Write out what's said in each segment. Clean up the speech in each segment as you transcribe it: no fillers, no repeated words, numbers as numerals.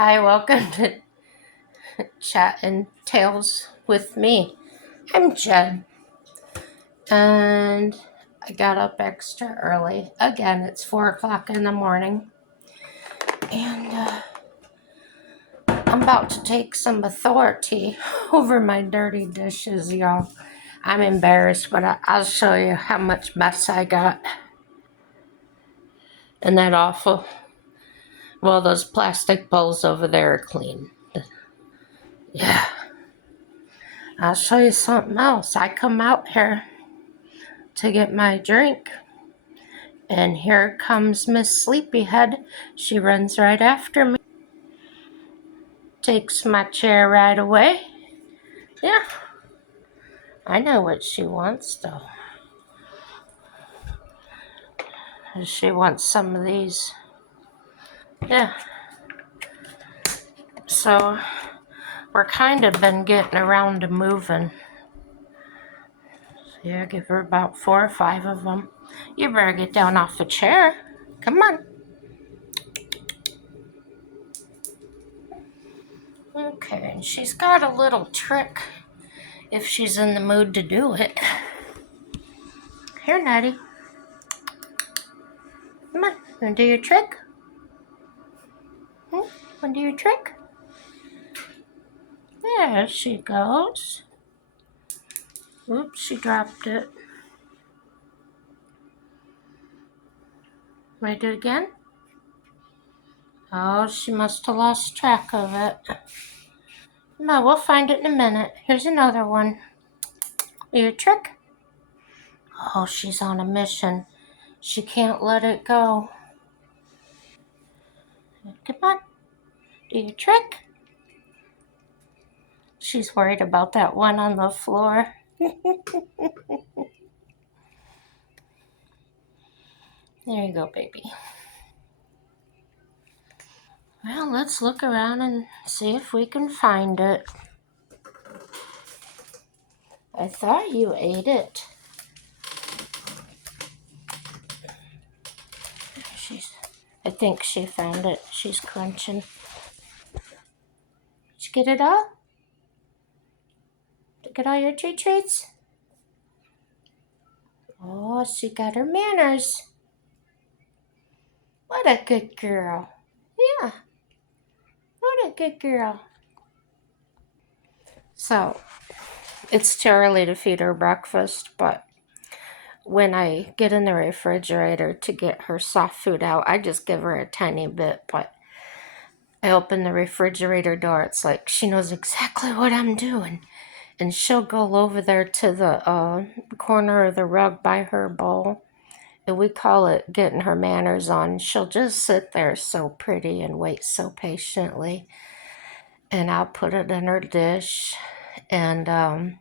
Hi, welcome to Chat and Tales with me. I'm Jen, and I got up extra early. Again, it's 4 o'clock in the morning, and I'm about to take some authority over my dirty dishes, y'all. I'm embarrassed, but I'll show you how much mess I got. Isn't that awful? Well, those plastic bowls over there are clean. Yeah. I'll show you something else. I come out here to get my drink, and here comes Miss Sleepyhead. She runs right after me, takes my chair right away. Yeah, I know what she wants though. She wants some of these. Yeah, so we're kind of been getting around to moving. Yeah, give her about 4 or 5 of them. You better get down off the chair. Come on. Okay, and she's got a little trick if she's in the mood to do it. Here, Natty. Come on, wanna do your trick? Wanna do your trick? There she goes. Oops, she dropped it. Want to do it again? Oh, she must have lost track of it. No, we'll find it in a minute. Here's another one. Your trick? Oh, she's on a mission. She can't let it go. Come on, do your trick. She's worried about that one on the floor. There you go, baby. Well, let's look around and see if we can find it. I thought you ate it. I think she found it. She's crunching. Did you get it all? Did you get all your treats? Oh, she got her manners. What a good girl. Yeah, what a good girl. So, it's too early to feed her breakfast, but when I get in the refrigerator to get her soft food out, I just give her a tiny bit, but I open the refrigerator door. It's like she knows exactly what I'm doing. And she'll go over there to the corner of the rug by her bowl. And we call it getting her manners on. She'll just sit there so pretty and wait so patiently. And I'll put it in her dish. And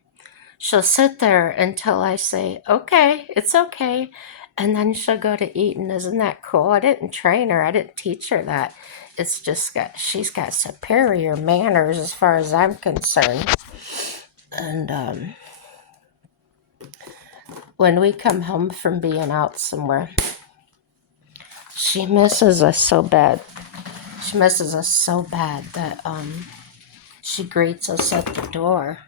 she'll sit there until I say, okay, it's okay. And then she'll go to eating. Isn't that cool? I didn't train her. I didn't teach her that. It's just she's got superior manners as far as I'm concerned. And when we come home from being out somewhere, she misses us so bad. She misses us so bad that she greets us at the door.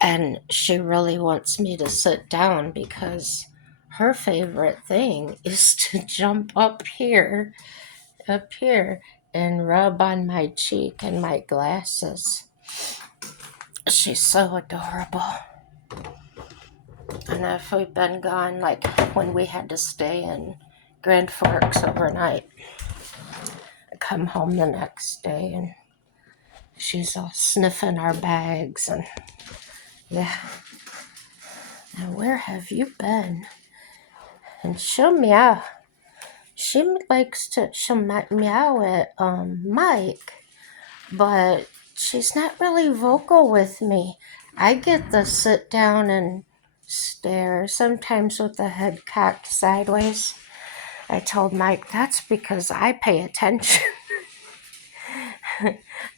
And she really wants me to sit down because her favorite thing is to jump up here, and rub on my cheek and my glasses. She's so adorable. And if we've been gone, like when we had to stay in Grand Forks overnight, I come home the next day and she's all sniffing our bags and yeah. And where have you been? And she'll meow. She'll meow at Mike, but she's not really vocal with me. I get the sit down and stare, sometimes with the head cocked sideways. I told Mike that's because I pay attention.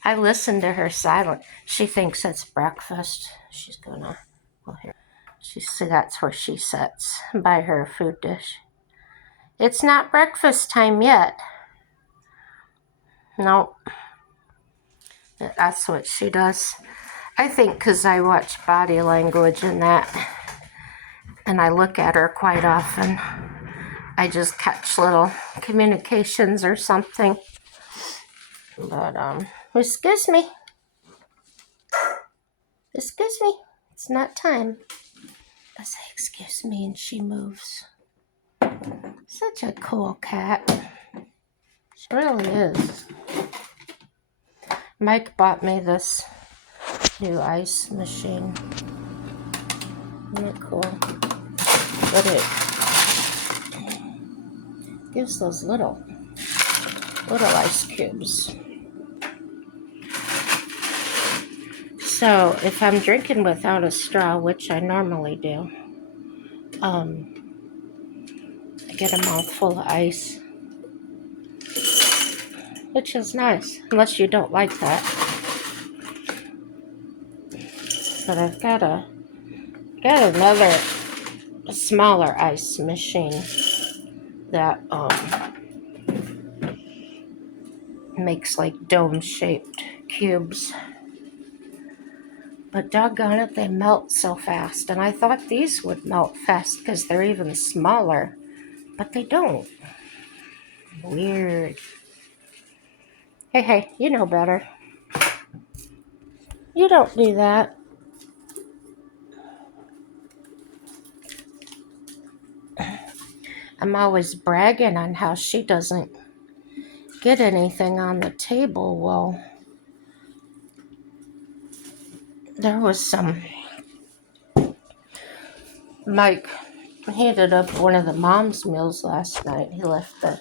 I listen to her silent. She thinks it's breakfast. She's gonna, well, here. That's where she sits by her food dish. It's not breakfast time yet. Nope. That's what she does. I think because I watch body language and that, and I look at her quite often, I just catch little communications or something. But, excuse me. Excuse me. It's not time. I say, excuse me, and she moves. Such a cool cat. She really is. Mike bought me this new ice machine. Isn't it cool? But it gives those little ice cubes. So if I'm drinking without a straw, which I normally do, I get a mouthful of ice, which is nice, unless you don't like that. But I've got another smaller ice machine that makes like dome-shaped cubes. But doggone it, they melt so fast. And I thought these would melt fast because they're even smaller, but they don't. Weird. Hey, you know better. You don't do that. I'm always bragging on how she doesn't get anything on the table. Well, there was some. Mike heated up one of the mom's meals last night. He left the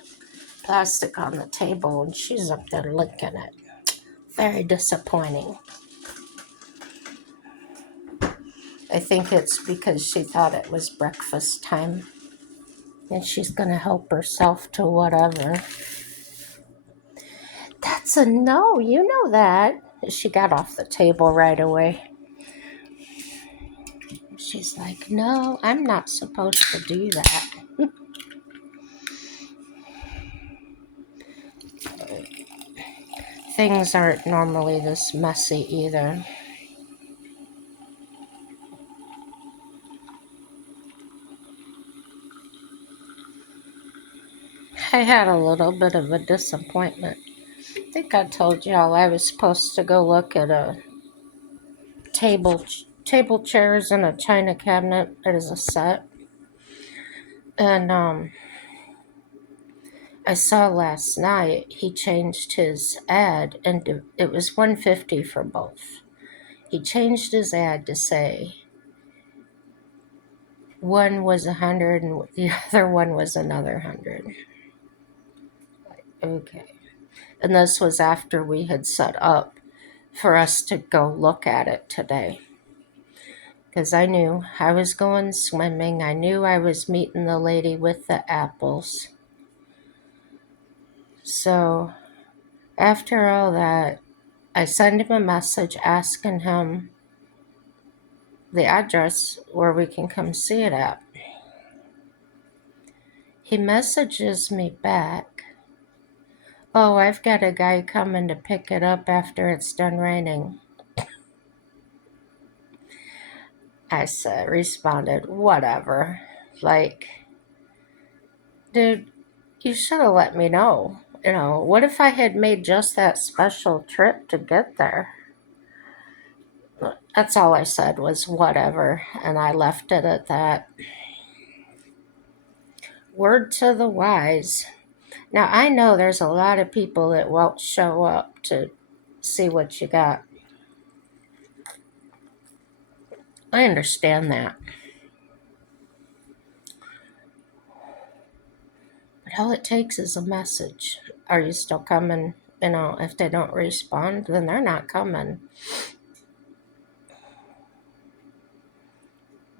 plastic on the table and she's up there licking it. Very disappointing. I think it's because she thought it was breakfast time and she's going to help herself to whatever. That's a no, you know that. She got off the table right away. She's like, no, I'm not supposed to do that. Things aren't normally this messy either. I had a little bit of a disappointment. I think I told y'all I was supposed to go look at a table chairs and a china cabinet. It is a set. And I saw last night he changed his ad and it was $150 for both. He changed his ad to say one was $100 and the other one was another $100. Okay. And this was after we had set up for us to go look at it today. Because I knew I was going swimming. I knew I was meeting the lady with the apples. So after all that, I sent him a message asking him the address where we can come see it at. He messages me back, oh, I've got a guy coming to pick it up after it's done raining. I responded, whatever. Like, dude, you should have let me know. What if I had made just that special trip to get there? That's all I said was whatever, and I left it at that. Word to the wise. Now, I know there's a lot of people that won't show up to see what you got. I understand that. But all it takes is a message. Are you still coming? If they don't respond, then they're not coming.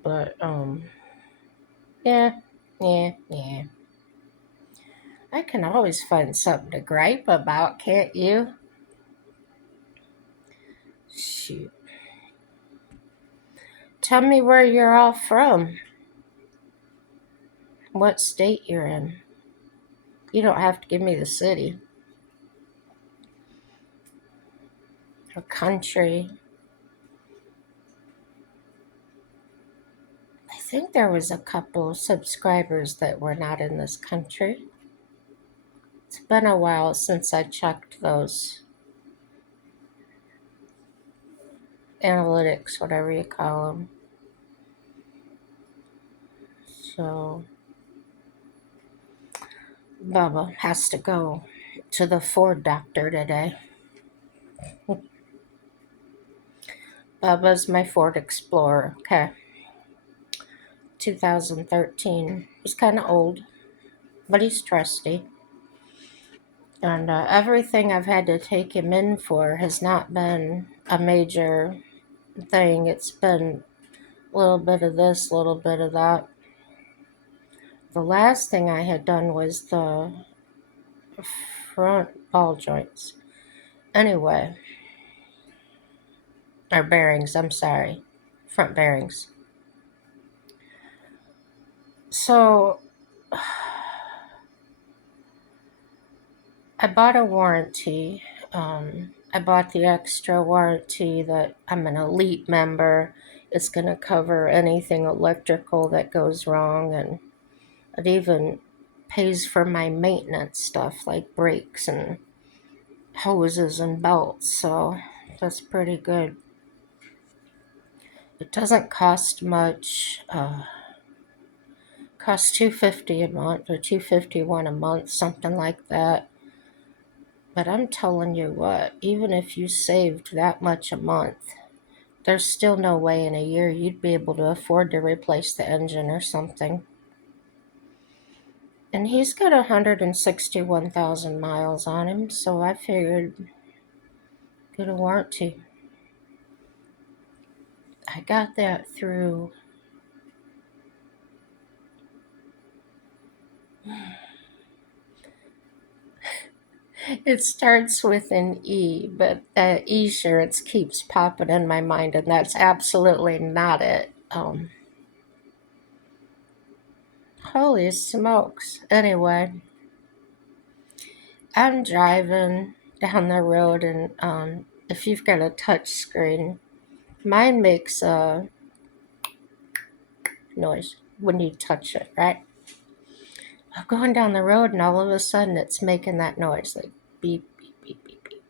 But, yeah. I can always find something to gripe about, can't you? Shoot. Tell me where you're all from. What state you're in. You don't have to give me the city. or country. I think there was a couple subscribers that were not in this country. It's been a while since I checked those analytics, whatever you call them. So Bubba has to go to the Ford doctor today. Bubba's my Ford Explorer. Okay. 2013. He's kind of old, but he's trusty. And everything I've had to take him in for has not been a major thing. It's been a little bit of this, a little bit of that. The last thing I had done was the front ball joints. Anyway, or bearings, I'm sorry. Front bearings. So I bought a warranty. I bought the extra warranty that I'm an elite member. It's going to cover anything electrical that goes wrong, and it even pays for my maintenance stuff like brakes and hoses and belts. So that's pretty good. It doesn't cost much. Costs $250 a month or $251 a month, something like that. But I'm telling you what, even if you saved that much a month, there's still no way in a year you'd be able to afford to replace the engine or something. And he's got 161,000 miles on him, so I figured get a warranty. I got that through. It starts with an E, but Esurance keeps popping in my mind, and that's absolutely not it. Holy smokes. Anyway, I'm driving down the road, and if you've got a touch screen, mine makes a noise when you touch it, right? I'm going down the road, and all of a sudden it's making that noise, like beep, beep, beep, beep, beep.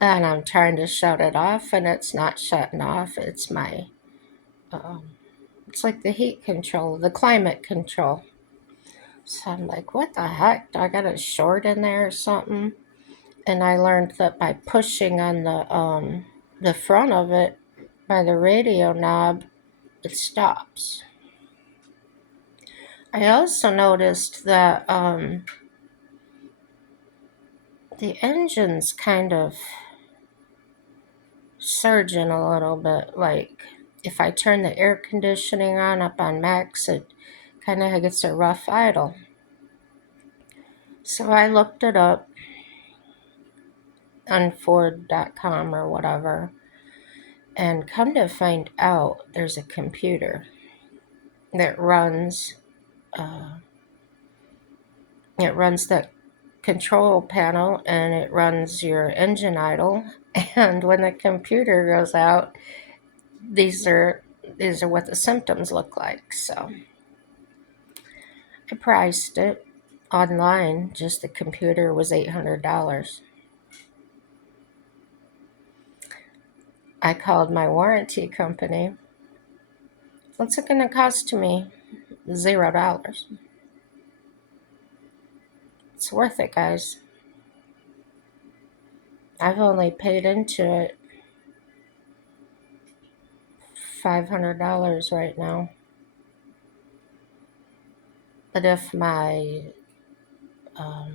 And I'm trying to shut it off, and it's not shutting off. It's my, it's like the heat control, the climate control. So I'm like, what the heck? Do I got a short in there or something? And I learned that by pushing on the front of it by the radio knob, it stops. I also noticed that the engine's kind of surging a little bit. Like if I turn the air conditioning on up on max, it kind of gets a rough idle. So I looked it up on Ford.com or whatever, and come to find out there's a computer that runs it runs the control panel, and it runs your engine idle. And when the computer goes out, these are what the symptoms look like. So I priced it online. Just the computer was $800. I called my warranty company. What's it going to cost me? $0. It's worth it, guys. I've only paid into it $500 right now. But if my I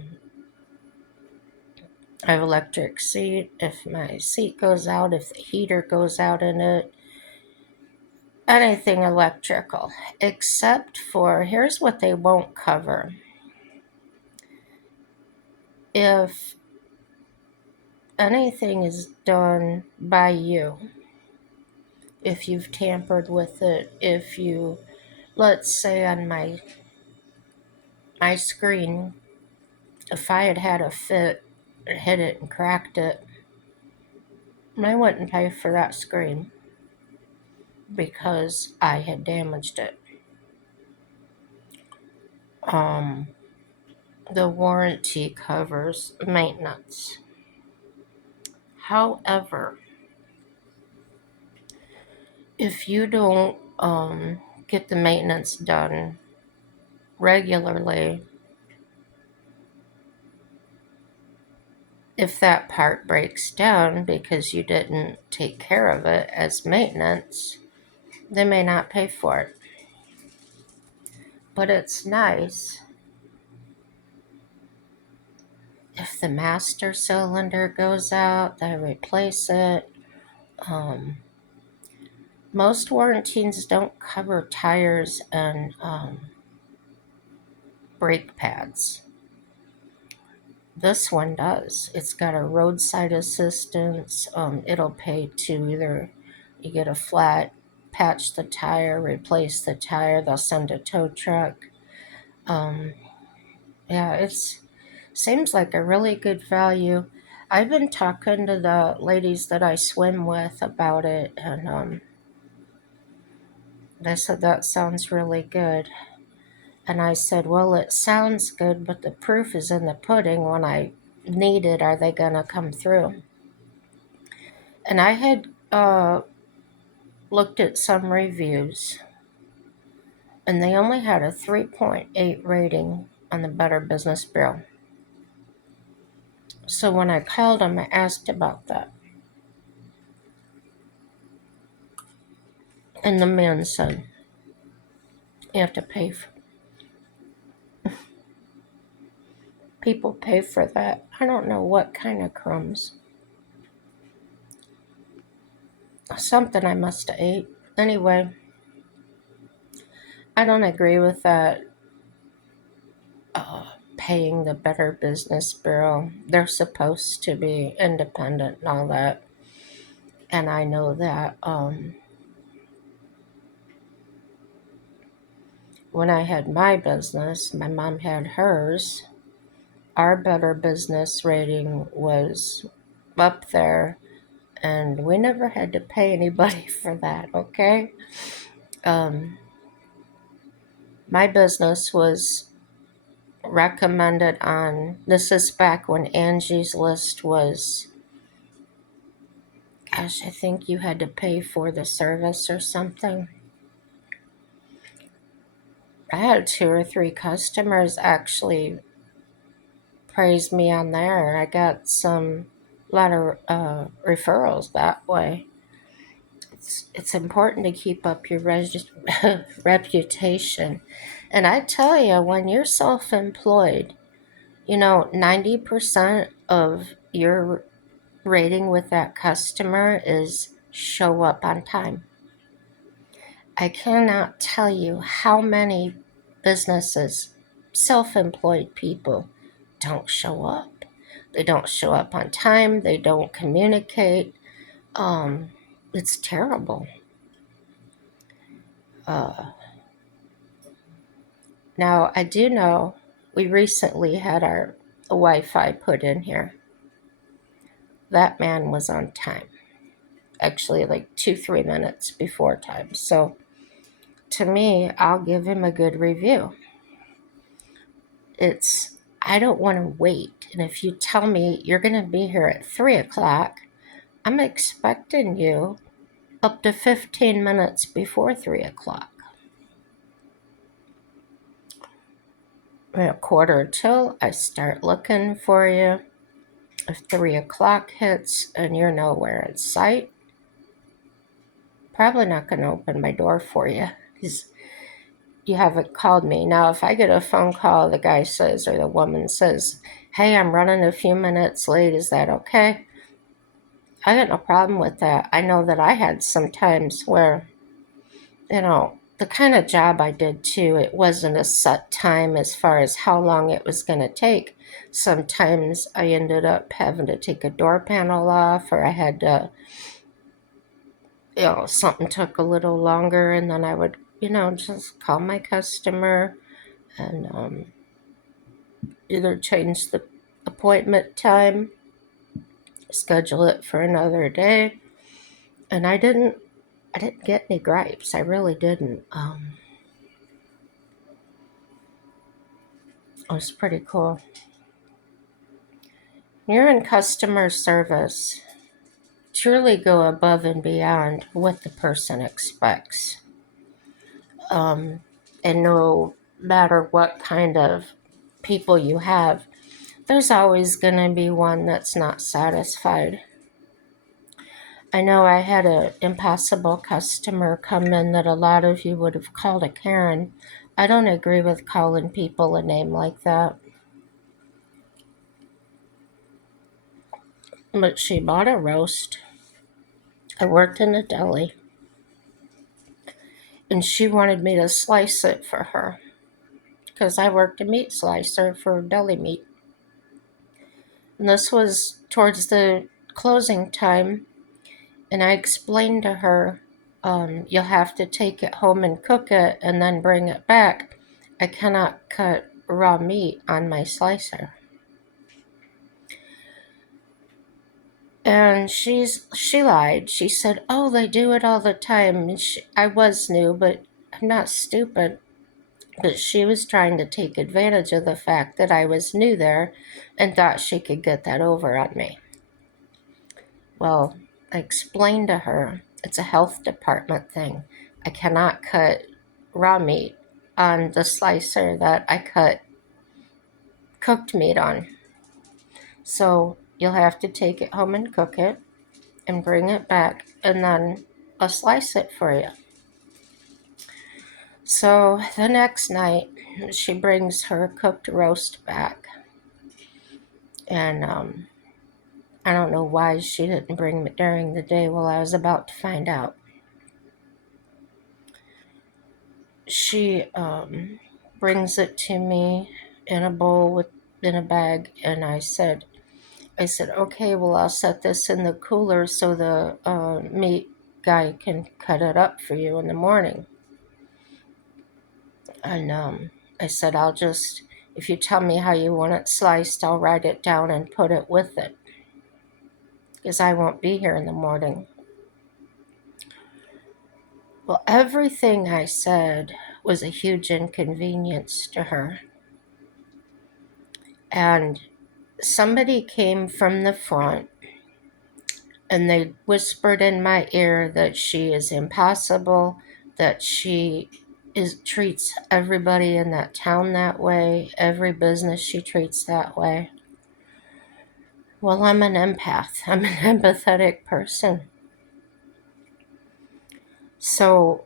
have electric seat, if my seat goes out, if the heater goes out in it, anything electrical, except for here's what they won't cover. If anything is done by you, if you've tampered with it, if you, let's say on my screen, if I had had a fit, hit it and cracked it, I wouldn't pay for that screen because I had damaged it. Um, the warranty covers maintenance. However, if you don't get the maintenance done regularly, if that part breaks down because you didn't take care of it as maintenance, they may not pay for it. But it's nice if the master cylinder goes out, they replace it. Um, most warranties don't cover tires and brake pads. This one does. It's got a roadside assistance. It'll pay to either you get a flat, patch the tire, replace the tire. They'll send a tow truck. Um, yeah, it's seems like a really good value. I've been talking to the ladies that I swim with about it, and they said that sounds really good. And I said, well, it sounds good, but the proof is in the pudding. When I need it, are they going to come through? And I had looked at some reviews, and they only had a 3.8 rating on the Better Business Bureau. So when I called them, I asked about that. And the man said, you have to pay for people pay for that. I don't know what kind of crumbs. Something I must have ate. Anyway, I don't agree with that paying the Better Business Bureau. They're supposed to be independent and all that. And I know that when I had my business, my mom had hers. Our Better Business rating was up there, and we never had to pay anybody for that, okay? Um, my business was recommended on, this is back when Angie's List was, gosh, I think you had to pay for the service or something. I had 2 or 3 customers actually praise me on there. I got a lot of referrals that way. It's important to keep up your reputation. And I tell you, when you're self-employed, 90% of your rating with that customer is show up on time. I cannot tell you how many businesses, self-employed people, don't show up. They don't show up on time. They don't communicate. It's terrible. Uh, Now, I do know we recently had our Wi-Fi put in here. That man was on time. Actually, like 2, 3 minutes before time. So, to me, I'll give him a good review. I don't want to wait. And if you tell me you're going to be here at 3 o'clock, I'm expecting you up to 15 minutes before 3 o'clock. A quarter till, I start looking for you. If 3 o'clock hits and you're nowhere in sight, probably not going to open my door for you because you haven't called me. Now, if I get a phone call, the guy says, or the woman says, hey, I'm running a few minutes late, is that okay? I got no problem with that. I know that I had some times where, the kind of job I did too, it wasn't a set time as far as how long it was going to take. Sometimes I ended up having to take a door panel off, or I had to, something took a little longer, and then I would, just call my customer and either change the appointment time schedule it for another day. And I didn't get any gripes. I really didn't. It was pretty cool. You're in customer service. Truly go above and beyond what the person expects. Um, and no matter what kind of people you have, there's always going to be one that's not satisfied. I know I had an impossible customer come in that a lot of you would have called a Karen. I don't agree with calling people a name like that. But she bought a roast. I worked in a deli, and she wanted me to slice it for her because I worked a meat slicer for deli meat. And this was towards the closing time, and I explained to her, you'll have to take it home and cook it and then bring it back. I cannot cut raw meat on my slicer. And she lied. She said, "Oh, they do it all the time." And I was new, but I'm not stupid. But she was trying to take advantage of the fact that I was new there and thought she could get that over on me. Well, I explained to her it's a health department thing. I cannot cut raw meat on the slicer that I cut cooked meat on. So you'll have to take it home and cook it and bring it back, and then I'll slice it for you. So the next night, she brings her cooked roast back, and I don't know why she didn't bring it during the day. Well, I was about to find out. She brings it to me in a bowl in a bag, and I said, okay, well, I'll set this in the cooler so the meat guy can cut it up for you in the morning. And I said, if you tell me how you want it sliced, I'll write it down and put it with it because I won't be here in the morning. Well, everything I said was a huge inconvenience to her. And somebody came from the front and they whispered in my ear that she is impossible, that she treats everybody in that town that way, every business she treats that way. Well, I'm an empath. I'm an empathetic person. So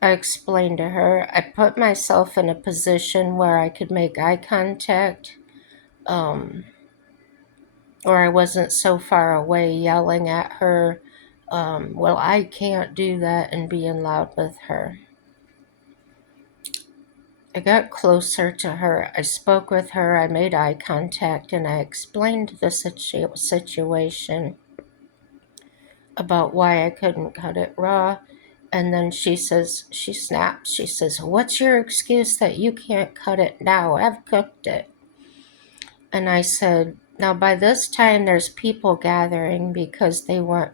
I explained to her, I put myself in a position where I could make eye contact, um, or I wasn't so far away yelling at her. Well, I can't do that and being loud with her. I got closer to her. I spoke with her. I made eye contact and I explained the situation about why I couldn't cut it raw. And then she snaps. She says, "What's your excuse that you can't cut it now? I've cooked it." And I said, "Now by this time there's people gathering because they want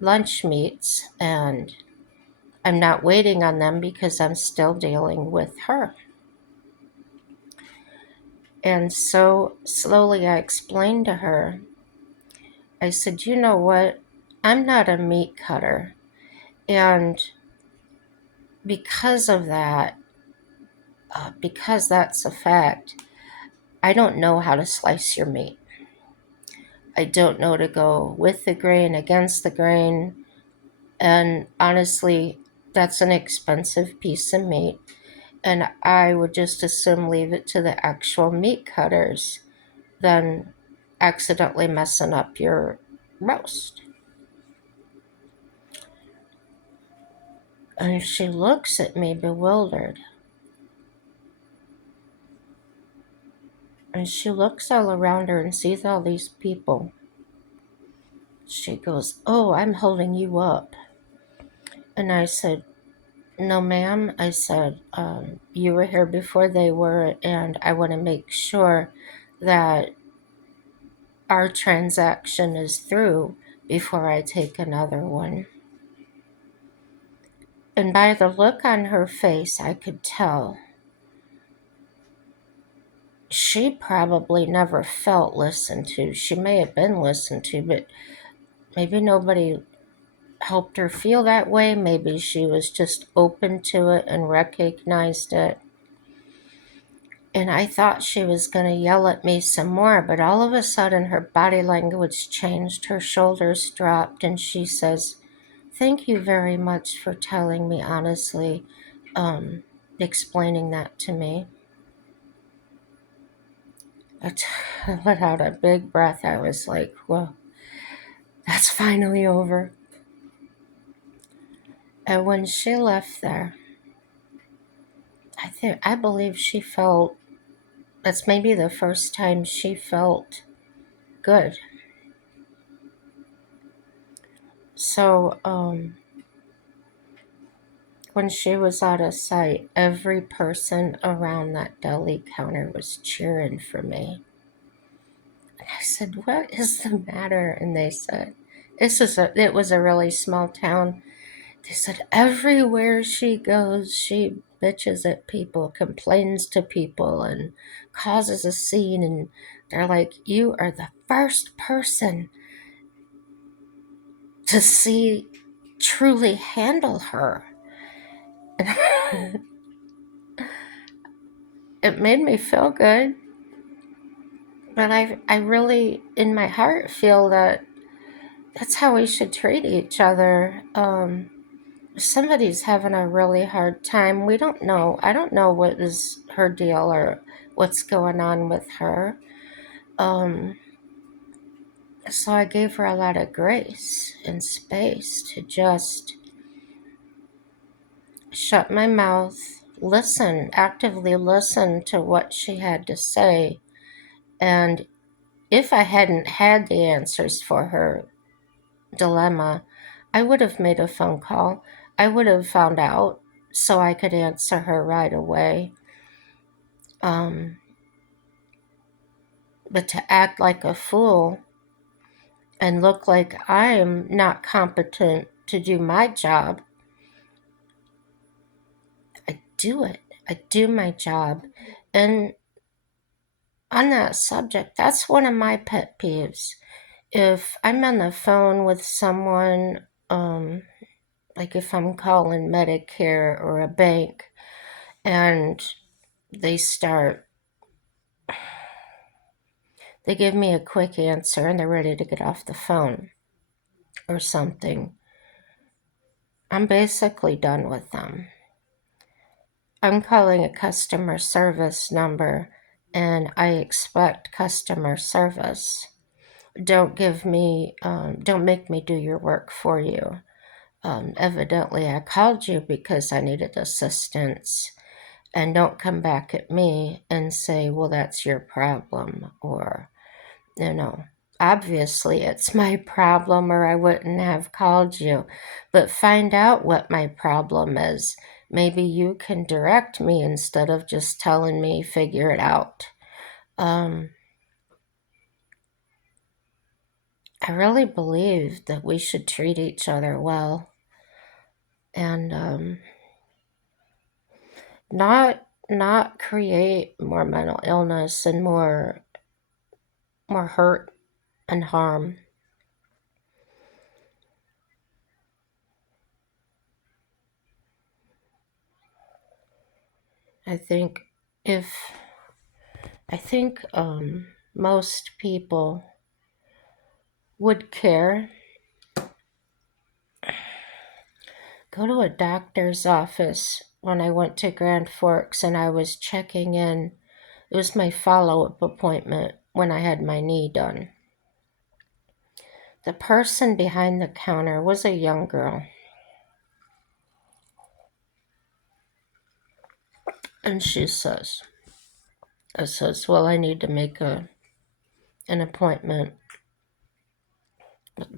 lunch meats, and I'm not waiting on them because I'm still dealing with her." And so slowly I explained to her, I said, "You know what? I'm not a meat cutter. And because of that, because that's a fact, I don't know how to slice your meat. I don't know to go with the grain, against the grain. And honestly, that's an expensive piece of meat. And I would just as soon leave it to the actual meat cutters than accidentally messing up your roast." And she looks at me bewildered. And she looks all around her and sees all these people. She goes, "Oh, I'm holding you up." And I said, "No, ma'am." I said, "You were here before they were, and I want to make sure that our transaction is through before I take another one. And by the look on her face, I could tell she probably never felt listened to. She may have been listened to, but maybe nobody helped her feel that way. Maybe she was just open to it and recognized it. And I thought she was going to yell at me some more, but all of a sudden her body language changed. Her shoulders dropped, and she says, "Thank you very much for telling me honestly, explaining that to me." I let out a big breath. I was like, well, that's finally over. And when she left there, I believe she felt, that's maybe the first time she felt good. So, when she was out of sight, every person around that deli counter was cheering for me. And I said, "What is the matter?" And they said, it was a really small town. They said, "Everywhere she goes, she bitches at people, complains to people, and causes a scene." And they're like, "You are the first person to see truly handle her." It made me feel good. But I really, in my heart, feel that that's how we should treat each other. If somebody's having a really hard time, we don't know. I don't know what is her deal or what's going on with her. Um, so I gave her a lot of grace and space to just shut my mouth, listen, actively listen to what she had to say. And if I hadn't had the answers for her dilemma, I would have made a phone call. I would have found out so I could answer her right away. Um, but to act like a fool and look like I'm not competent to do my job, I do it. I do my job. And on that subject, that's one of my pet peeves. If I'm on the phone with someone, like if I'm calling Medicare or a bank, and they start, they give me a quick answer and they're ready to get off the phone or something, I'm basically done with them. I'm calling a customer service number and I expect customer service. Don't make me do your work for you. Evidently, I called you because I needed assistance, and don't come back at me and say, well, that's your problem, or, you know, obviously it's my problem or I wouldn't have called you. But find out what my problem is. Maybe you can direct me instead of just telling me, figure it out. I really believe that we should treat each other well and not create more mental illness and more hurt and harm. I think if I think most people would care. Go to a doctor's office when I went to Grand Forks and I was checking in. It was my follow-up appointment when I had my knee done. The person behind the counter was a young girl. And I says, well, I need to make an appointment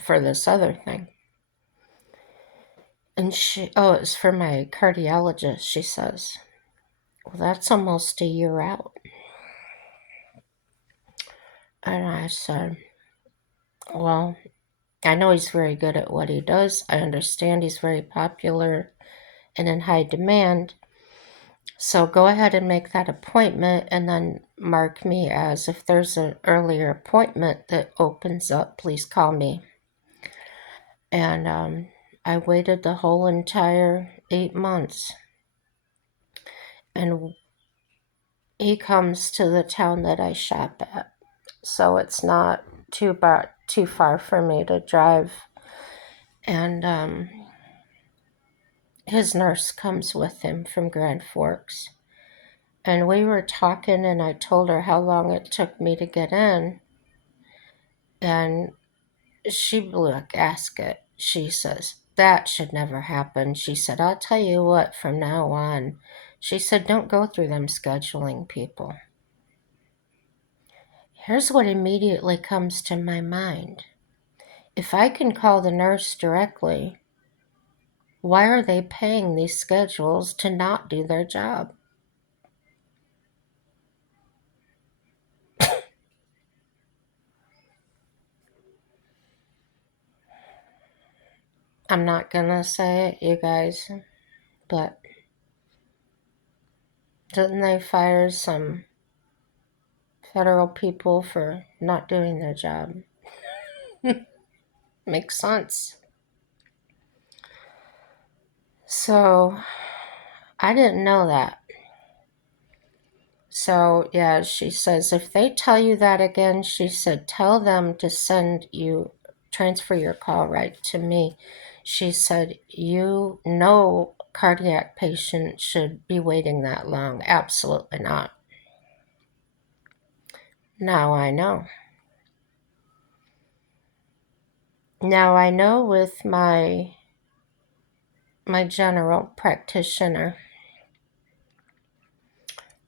for this other thing. And it's for my cardiologist, she says. Well, that's almost a year out. And I said, Well, I know he's very good at what he does. I understand he's very popular and in high demand. So go ahead and make that appointment and then mark me as if there's an earlier appointment that opens up, please call me. And I waited the whole entire 8 months. And he comes to the town that I shop at. So it's not too far for me to drive. And his nurse comes with him from Grand Forks. And we were talking, and I told her how long it took me to get in. And she blew a gasket. She says, "That should never happen." She said, "I'll tell you what, from now on." She said, "Don't go through them scheduling people." Here's what immediately comes to my mind. If I can call the nurse directly, why are they paying these schedules to not do their job? I'm not gonna say it, you guys, but didn't they fire some federal people for not doing their job? Makes sense. So I didn't know that. So yeah, she says, if they tell you that again, she said, tell them to transfer your call right to me. She said, cardiac patient should be waiting that long. Absolutely not. Now I know. Now I know with my general practitioner,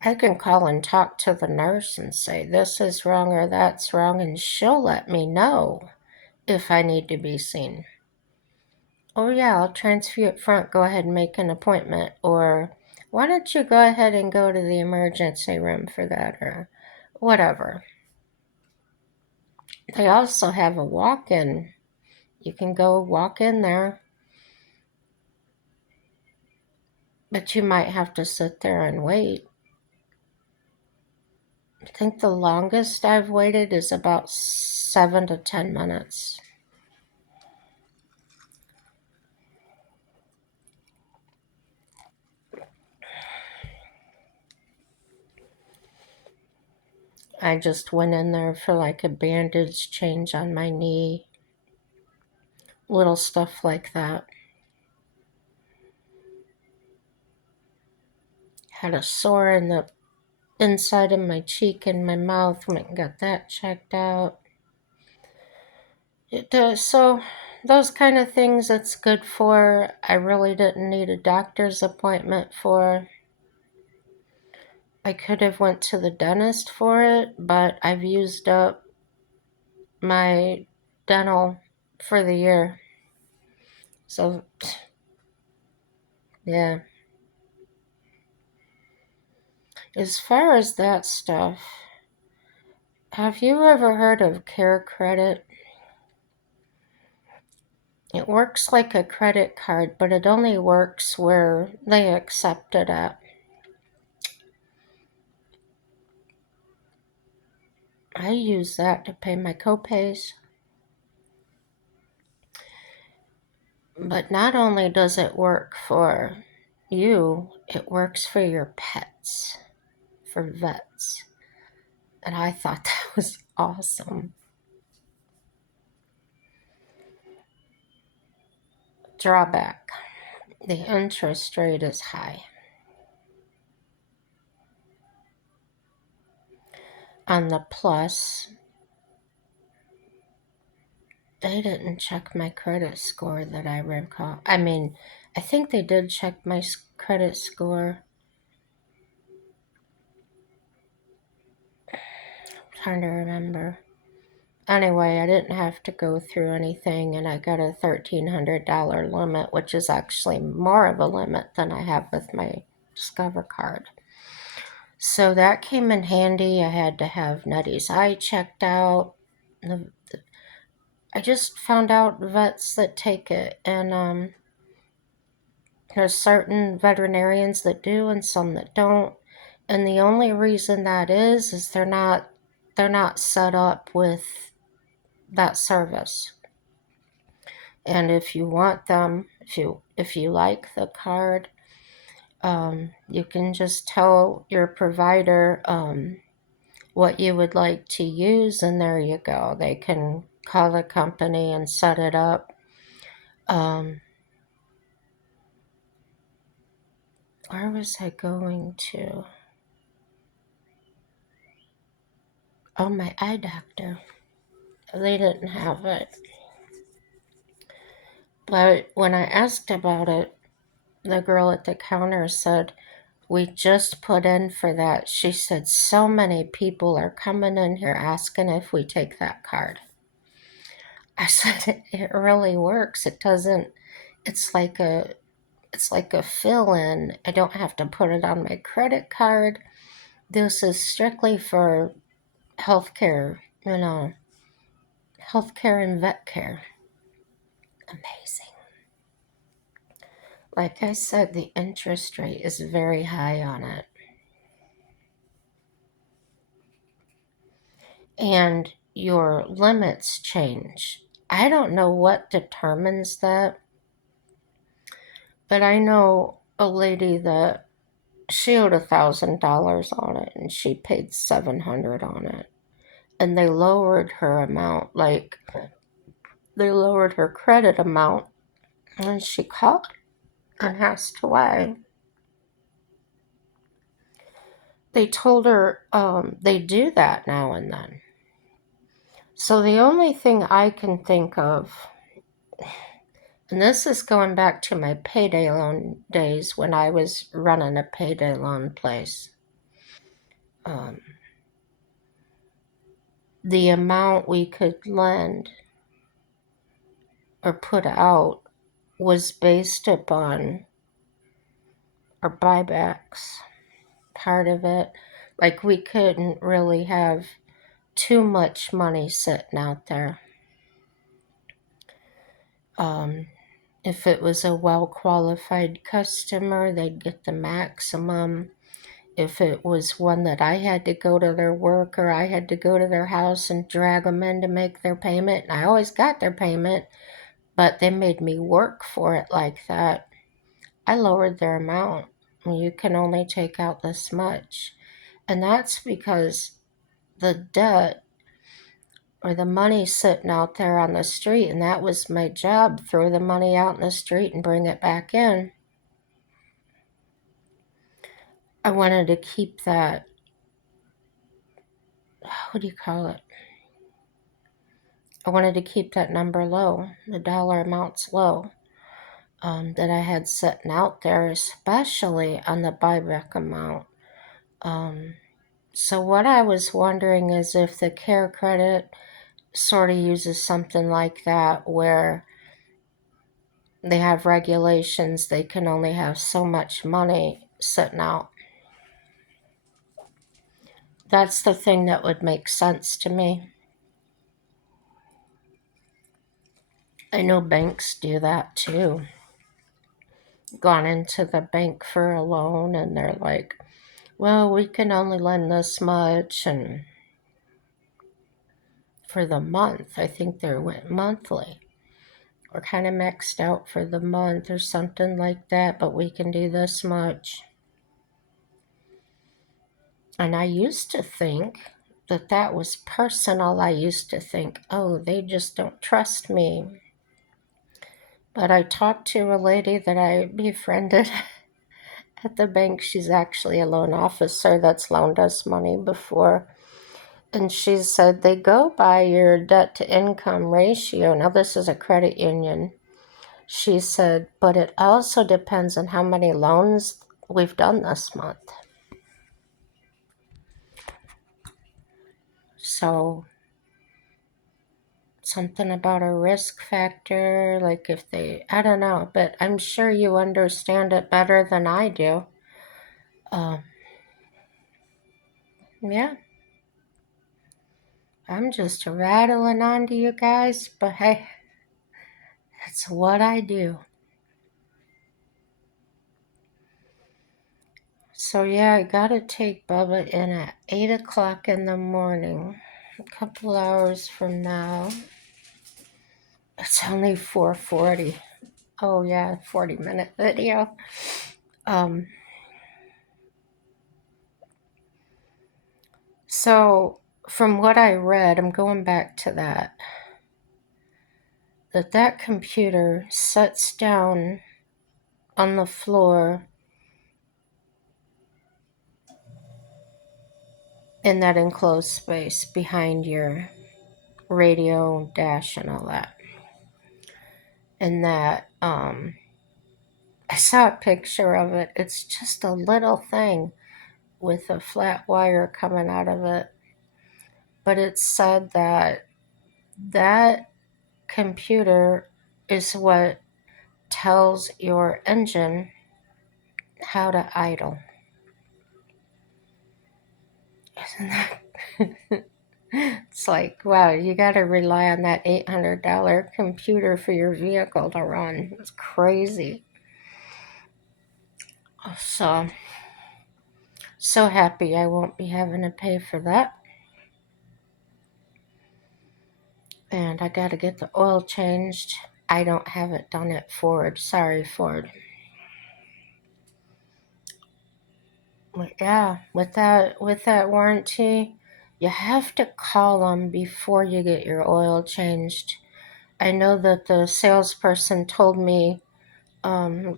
I can call and talk to the nurse and say, this is wrong or that's wrong, and she'll let me know if I need to be seen. Oh, yeah, I'll transfer you up front. Go ahead and make an appointment. Or why don't you go ahead and go to the emergency room for that, or whatever. They also have a walk in. You can go walk in there, but you might have to sit there and wait. I think the longest I've waited is about 7 to 10 minutes. I just went in there for like a bandage change on my knee, little stuff like that. Had a sore in the inside of my cheek and my mouth, went and got that checked out. So those kind of things it's good for. I really didn't need a doctor's appointment for. I could have went to the dentist for it, but I've used up my dental for the year. So yeah. As far as that stuff, have you ever heard of Care Credit? It works like a credit card, but it only works where they accept it at. I use that to pay my copays. But not only does it work for you, it works for your pets, for vets. And I thought that was awesome. Drawback: the interest rate is high. On the Plus, they didn't check my credit score that I recall. I mean, I think they did check my credit score. I'm trying to remember. Anyway, I didn't have to go through anything, and I got a $1,300 limit, which is actually more of a limit than I have with my Discover card. So that came in handy. I had to have Nettie's eye checked out. I just found out vets that take it, and there's certain veterinarians that do and some that don't. And the only reason that is they're not set up with that service. And if you want them, if you like the card, you can just tell your provider what you would like to use, and there you go. They can call the company and set it up. Um, where was I going to? Oh, my eye doctor. They didn't have it. But when I asked about it, the girl at the counter said, "We just put in for that." She said, "So many people are coming in here asking if we take that card." I said, "It really works. It doesn't, it's like a, it's like a fill in. I don't have to put it on my credit card. This is strictly for healthcare, healthcare and vet care." Amazing. Like I said, the interest rate is very high on it. And your limits change. I don't know what determines that, but I know a lady that she owed $1,000 on it and she paid 700 on it. And they lowered her amount, like they lowered her credit amount, and she called and asked why. They told her they do that now and then. So the only thing I can think of, and this is going back to my payday loan days when I was running a payday loan place, um, the amount we could lend or put out was based upon our buybacks, part of it. Like we couldn't really have too much money sitting out there. Um, if it was a well qualified customer, they'd get the maximum. If it was one that I had to go to their work or I had to go to their house and drag them in to make their payment, and I always got their payment, but they made me work for it like that, I lowered their amount. You can only take out this much. And that's because the debt or the money sitting out there on the street, and that was my job, throw the money out in the street and bring it back in. I wanted to keep that, what do you call it? I wanted to keep that number low, the dollar amounts low, that I had sitting out there, especially on the buyback amount. Um, so, what I was wondering is if the Care Credit sort of uses something like that where they have regulations, they can only have so much money sitting out. That's the thing that would make sense to me. I know banks do that too. Gone into the bank for a loan and they're like, well, we can only lend this much. And for the month, I think they went monthly. We're kind of maxed out for the month or something like that, but we can do this much. And I used to think that that was personal. I used to think, oh, they just don't trust me. But I talked to a lady that I befriended at the bank. She's actually a loan officer that's loaned us money before. And she said they go by your debt to income ratio. Now, this is a credit union. She said, but it also depends on how many loans we've done this month. So, something about a risk factor, like if they, I don't know, but I'm sure you understand it better than I do. Um, yeah. I'm just rattling on to you guys, but hey, that's what I do. So yeah, I gotta take Bubba in at 8 o'clock in the morning. A couple hours from now. It's only 4:40. Oh yeah, 40-minute video. Um, so from what I read, I'm going back to that computer sets down on the floor in that enclosed space behind your radio dash and all that. And that I saw a picture of it. It's just a little thing with a flat wire coming out of it. But it said that computer is what tells your engine how to idle. Isn't that? It's like, wow, you got to rely on that $800 computer for your vehicle to run. It's crazy. So happy I won't be having to pay for that. And I got to get the oil changed. I don't have it done at Ford. Sorry, Ford. But yeah, with that warranty, you have to call them before you get your oil changed. I know that the salesperson told me,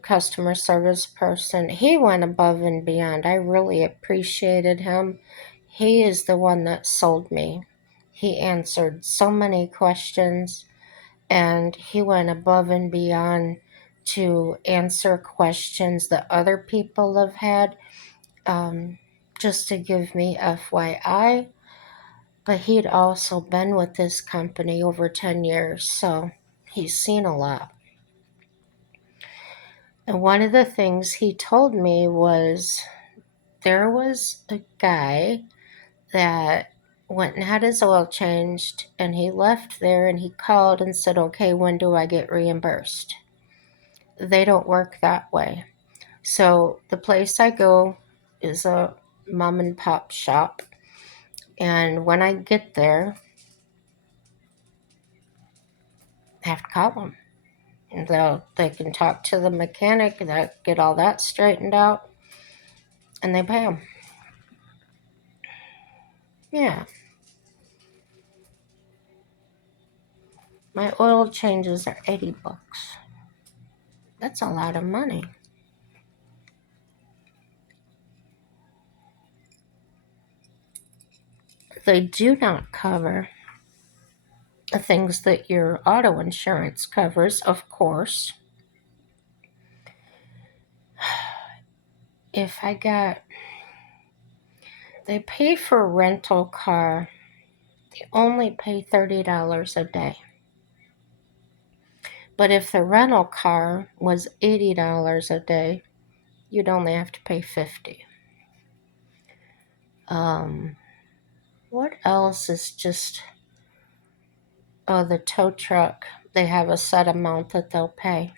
customer service person, he went above and beyond. I really appreciated him. He is the one that sold me. He answered so many questions, and he went above and beyond to answer questions that other people have had, just to give me FYI. But he'd also been with this company over 10 years, so he's seen a lot. And one of the things he told me was there was a guy that went and had his oil changed, and he left there and he called and said, okay, when do I get reimbursed? They don't work that way. So the place I go is a mom and pop shop, and when I get there, I have to call them. And they can talk to the mechanic, that get all that straightened out, and they pay them. Yeah, my oil changes are $80. That's a lot of money. They do not cover the things that your auto insurance covers, of course. If I got, they pay for a rental car, they only pay $30 a day. But if the rental car was $80 a day, you'd only have to pay $50. What else is just, oh, the tow truck, they have a set amount that they'll pay.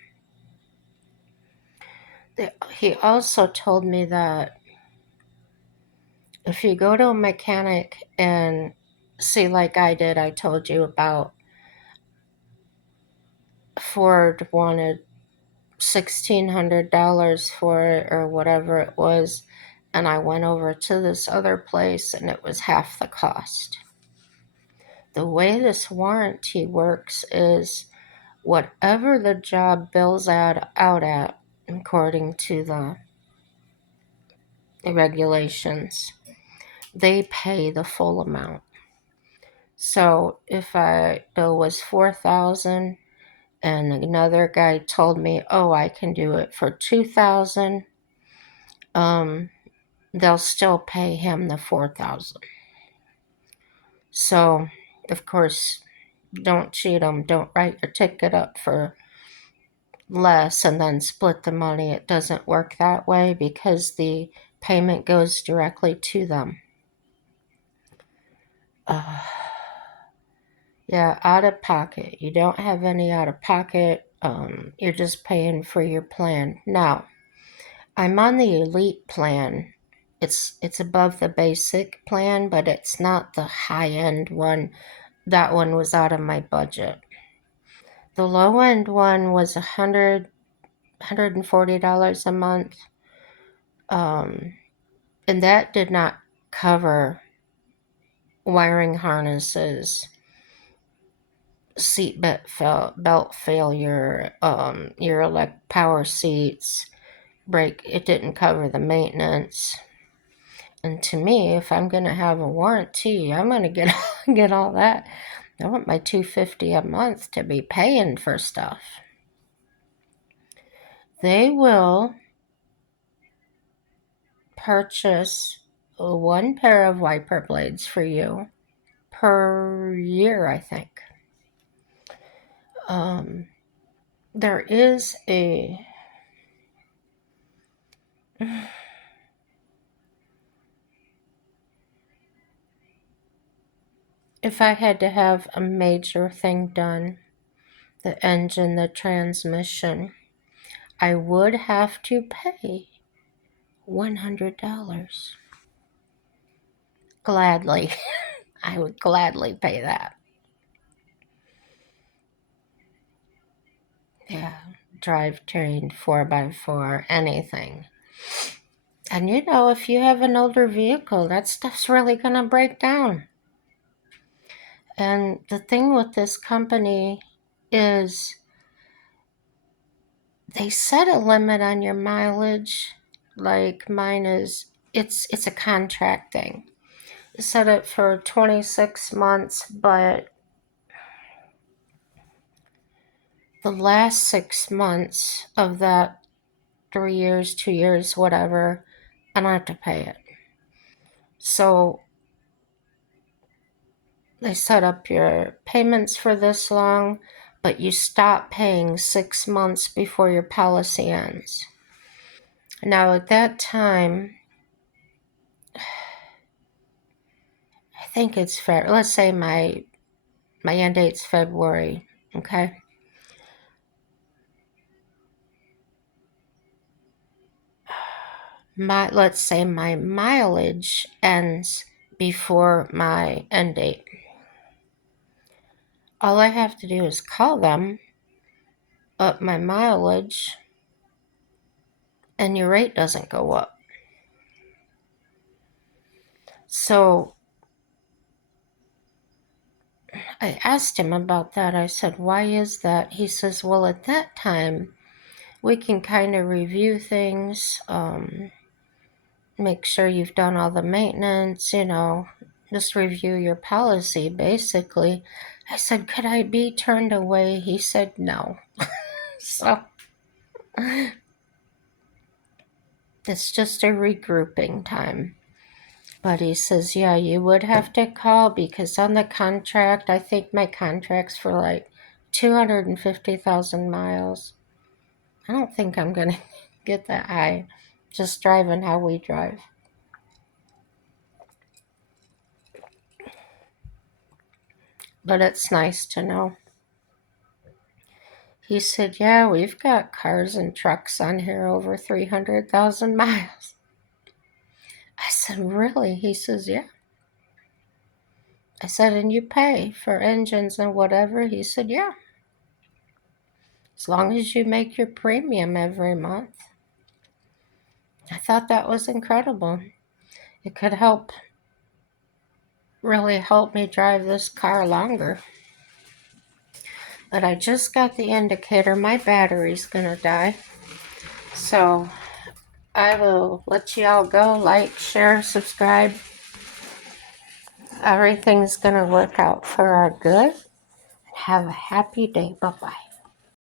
He also told me that if you go to a mechanic and see, like I did, I told you about Ford wanted $1,600 for it or whatever it was, and I went over to this other place and it was half the cost. The way this warranty works is whatever the job bills out at, according to the regulations, they pay the full amount. So if I bill was $4,000 and another guy told me, oh, I can do it for $2,000, they'll still pay him the $4,000. So, of course, don't cheat them. Don't write your ticket up for less and then split the money. It doesn't work that way because the payment goes directly to them. Yeah, out of pocket. You don't have any out of pocket. You're just paying for your plan. Now, I'm on the elite plan. It's above the basic plan, but it's not the high end one. That one was out of my budget. The low end one was $140 a month. And that did not cover wiring harnesses, belt failure, your power seats, brake. It didn't cover the maintenance. And to me, if I'm gonna have a warranty, I'm gonna get get all that. I want my $250 a month to be paying for stuff. They will purchase one pair of wiper blades for you per year, I think. There is a if I had to have a major thing done, the engine, the transmission, I would have to pay $100. Gladly. I would gladly pay that. Yeah, drivetrain, 4x4, anything. And if you have an older vehicle, that stuff's really going to break down. And the thing with this company is they set a limit on your mileage. Like mine is, it's a contract thing. They set it for 26 months, but the last 6 months of that 3 years, 2 years, whatever, I don't have to pay it. So they set up your payments for this long, but you stop paying 6 months before your policy ends. Now, at that time, I think it's fair. Let's say my end date's February, okay? Let's say my mileage ends before my end date. All I have to do is call them, up my mileage, and your rate doesn't go up. So I asked him about that. I said, why is that? He says, well, at that time, we can kind of review things, make sure you've done all the maintenance, just review your policy, basically. I said, could I be turned away? He said, no. So it's just a regrouping time. But he says, yeah, you would have to call because on the contract, I think my contract's for like 250,000 miles. I don't think I'm going to get that high just driving how we drive. But it's nice to know. He said, yeah, we've got cars and trucks on here over 300,000 miles. I said, really? He says, yeah. I said, and you pay for engines and whatever? He said, yeah. As long as you make your premium every month. I thought that was incredible. It could really help me drive this car longer. But I just got the indicator. My battery's gonna die. So I will let you all go. Like, share, subscribe. Everything's gonna work out for our good. Have a happy day. Bye-bye.